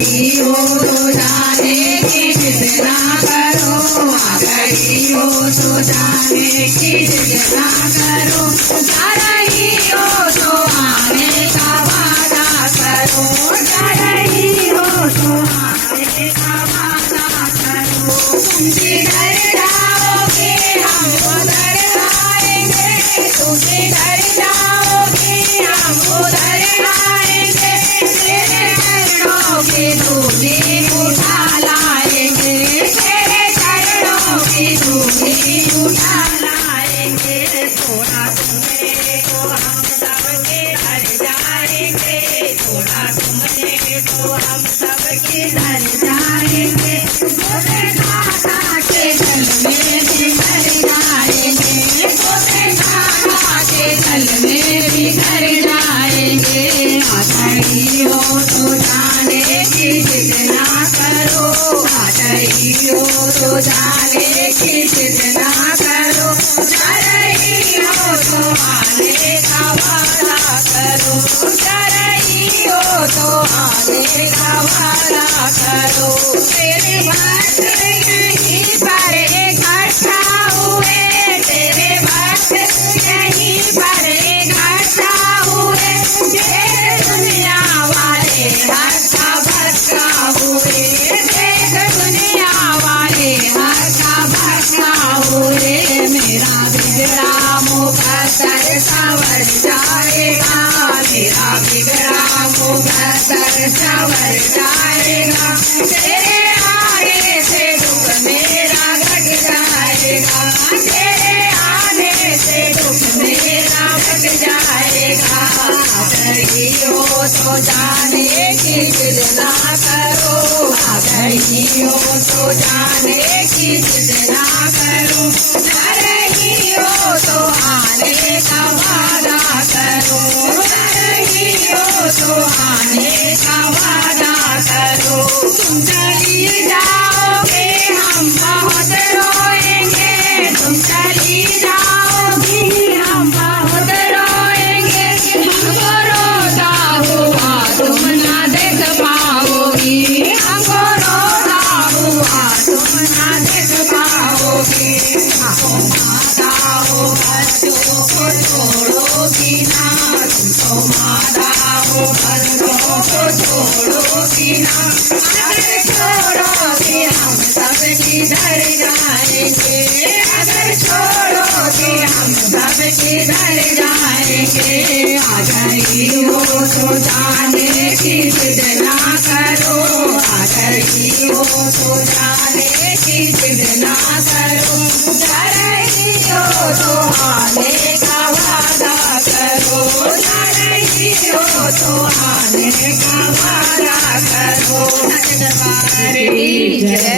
हो तो जाने की जिद ना करो, आ गई हो तो जाने की जिद ना करो, जा रही हो तो आने का वादा करो, जा रही हो तो आने का वादा करो। तुम जिधर जाओगे हम उधर आएंगे, तुम जिधर जाओगे हम उधर आएंगे, तेरे चरणों की धूली उठा लाएंगे, तेरे चरणों की धूली उठा लाएंगे। थोड़ा तुमने तो हम सबके घर जाएंगे, थोड़ा तुमने तो हम सबके घर जाएंगे, बोले खाना के जल में भी घर जाएंगे, बोले खाना के जल में भी घर जाएंगे। आ गई हो तो जाने की जिद ना करो, आ गई हो तो जाने की जिद ना करो, जा रही हो तो आने का वादा करो, जा रही हो तो आने का वादा करो। तेरे भक्त यहीं पर इकट्ठा हुए, तेरे भक्त यहीं पर इकट्ठा हुए, देख दुनिया वाले हक्का बक्का हुए, देख दुनिया वाले हक्का बक्का हुए। मेरा बिगड़ा मुकद्दर संवर जाएगा, मेरा बिगड़ा मुकद्दर संवर जाएगा, तेरे आने से दुख मेरा घट जाएगा, तेरे आने से दुख मेरा घट जाएगा। आ गई हो तो जाने की जिद ना करो, आ गई हो तो जाने की जिद ना करो, जा रही हो तो आने का वादा करो, जा रही हो तो आने का वादा करो। तुम चली जाओगे हम बहुत रोएंगे, तुम चली जाओगी हम बहुत रोएंगे, हमको रोता हुआ तुम ना देख पाओगी, हमको रोता हुआ तुम ना देख पाओगी। हमको माता हो बच्चों को छोड़ोगी ना, तुमको माता हो बच्चों को छोड़ोगी ना, अगर छोड़ोगे हम सब किधर जाएंगे, अगर छोड़ोगे हम सब किधर जाएंगे। आ गई हो तो जाने की जिद ना करो, आ गई हो तो जाने की जिद ना करो, जा रही हो तो आने का वादा करो, जा रही हो तो आने का वादा करो। दरबार की जय।